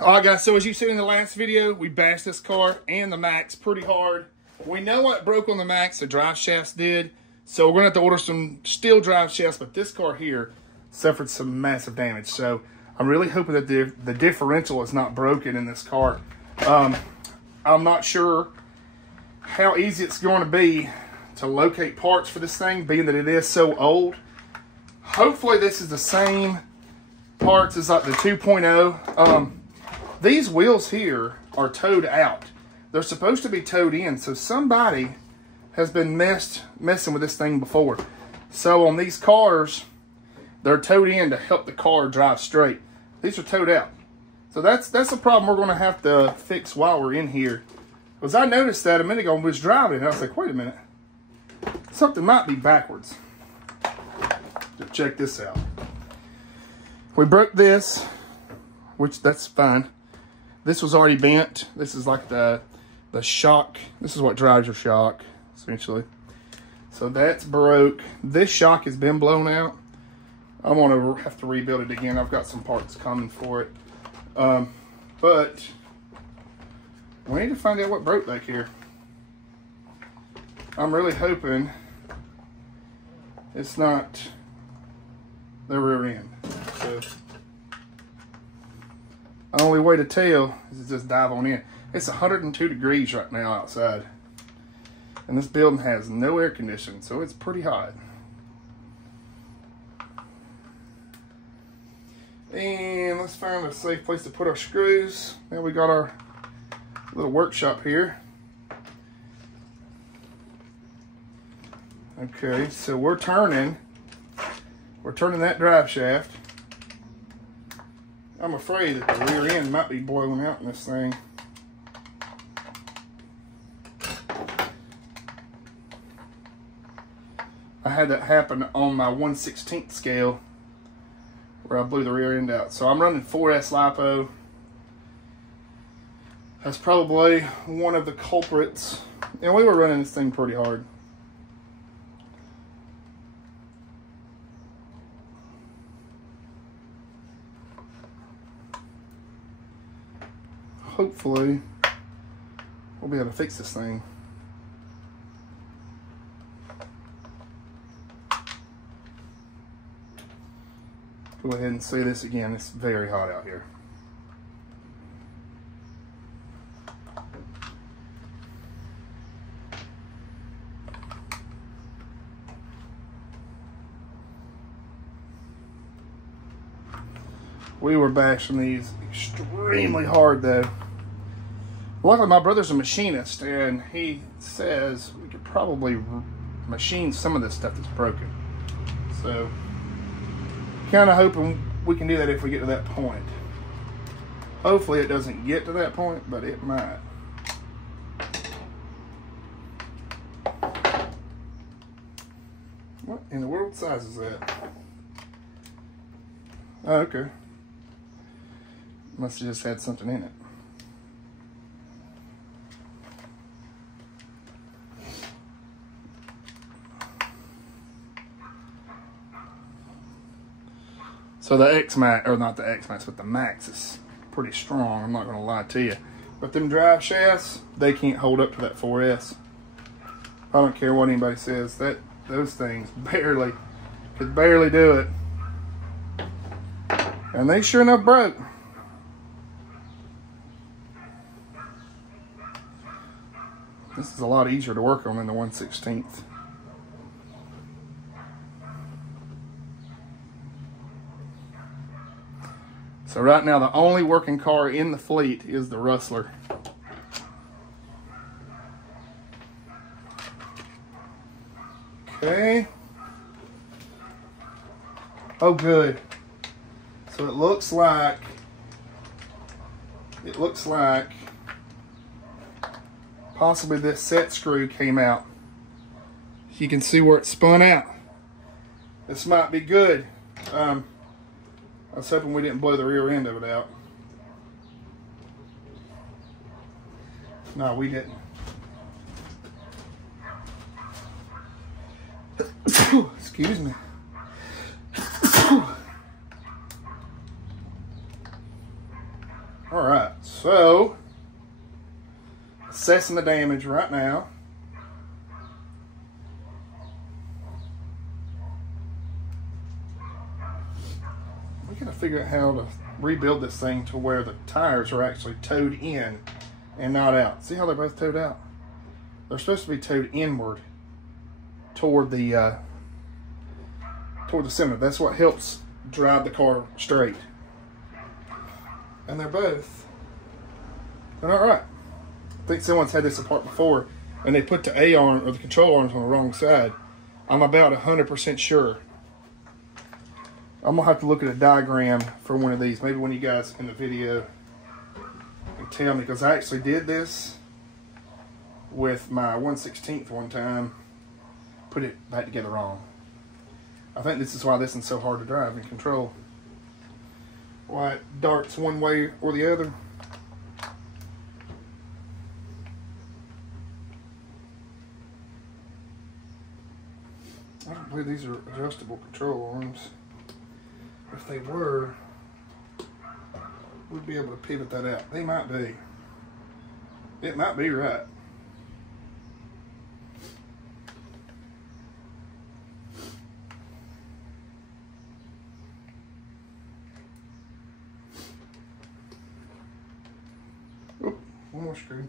All right, guys, so as you said in the last video, we bashed this car and the Max pretty hard. We know what broke on the Max, the drive shafts did, so we're gonna have to order some steel drive shafts, but this car here suffered some massive damage. So I'm really hoping that the differential is not broken in this car. I'm not sure how easy it's going to be to locate parts for this thing, being that it is so old. Hopefully this is the same parts as like the 2.0. These wheels here are towed out. They're supposed to be towed in, so somebody has been messing with this thing before. So on these cars, they're towed in to help the car drive straight. These are towed out. So that's a problem we're gonna have to fix while we're in here. Because I noticed that a minute ago when we was driving, and I was like, wait a minute. Something might be backwards. So check this out. We broke this, which that's fine. This was already bent. This is like the shock. This is what drives your shock, essentially. So that's broke. This shock has been blown out. I'm gonna have to rebuild it again. I've got some parts coming for it. But we need to find out what broke back here. I'm really hoping it's not the rear end. So the only way to tell is to just dive on in. It's 102 degrees right now outside. And this building has no air conditioning, so it's pretty hot. And let's find a safe place to put our screws. Now we got our little workshop here. Okay, so we're turning that drive shaft. I'm afraid that the rear end might be blown out in this thing. I had that happen on my 1/16 scale where I blew the rear end out. So I'm running 4S LiPo. That's probably one of the culprits. And we were running this thing pretty hard. Hopefully, we'll be able to fix this thing. Go ahead and say this again. It's very hot out here. We were bashing these extremely hard though. Luckily, my brother's a machinist, and he says we could probably machine some of this stuff that's broken. So, kind of hoping we can do that if we get to that point. Hopefully it doesn't get to that point, but it might. What in the world size is that? Oh, okay. Must have just had something in it. So the X-Max, or not the X-Max, but the Max is pretty strong, I'm not gonna lie to you. But them drive shafts, they can't hold up to that 4S. I don't care what anybody says, those things could barely do it. And they sure enough broke. This is a lot easier to work on than the 1/16. So right now, the only working car in the fleet is the Rustler. Okay. Oh, good. So it looks like possibly this set screw came out. You can see where it spun out. This might be good. I was hoping we didn't blow the rear end of it out. No, we didn't. Excuse me. All right, so assessing the damage right now. We gotta figure out how to rebuild this thing to where the tires are actually towed in and not out. See how they're both towed out? They're supposed to be towed inward toward the center. That's what helps drive the car straight. And they're not right. I think someone's had this apart before and they put the A arm or the control arms on the wrong side. I'm about 100% sure. I'm gonna have to look at a diagram for one of these. Maybe one of you guys in the video can tell me, because I actually did this with my 1/16 one time. Put it back together wrong. I think this is why this one's so hard to drive and control. Why it darts one way or the other. I don't believe these are adjustable control arms. If they were, we'd be able to pivot that out. They might be. It might be right. Oh, one more screw.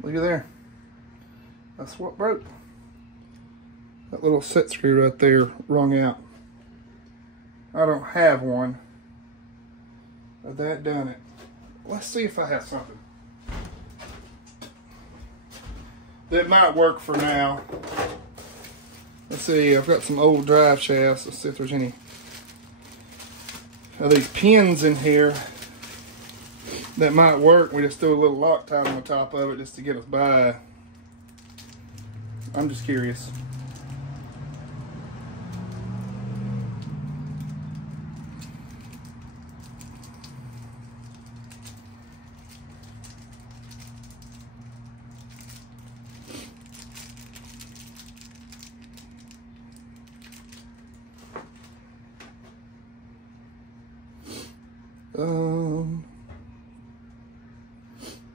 Look at there. That's what broke. That little set screw right there wrung out. I don't have one, but that done it. Let's see if I have something that might work for now. Let's see, I've got some old drive shafts. Let's see if there's any of these pins in here that might work. We just threw a little Loctite on the top of it just to get us by. I'm just curious.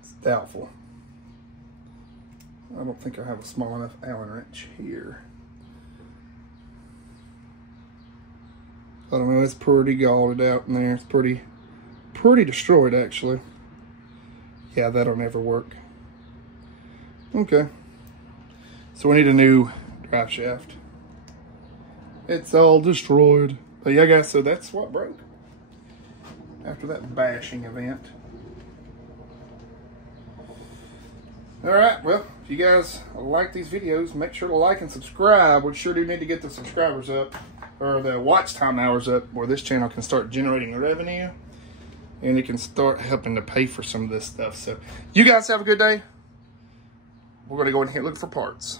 It's doubtful. I don't think I have a small enough Allen wrench here. I don't know, it's pretty galled out in there. It's pretty destroyed actually. Yeah, that'll never work. Okay. So we need a new drive shaft. It's all destroyed. But yeah guys, so that's what broke after that bashing event. Alright, well, if you guys like these videos, make sure to like and subscribe. We sure do need to get the subscribers up, or the watch time hours up, where this channel can start generating revenue and it can start helping to pay for some of this stuff. So you guys have a good day. We're going to go in here looking for parts.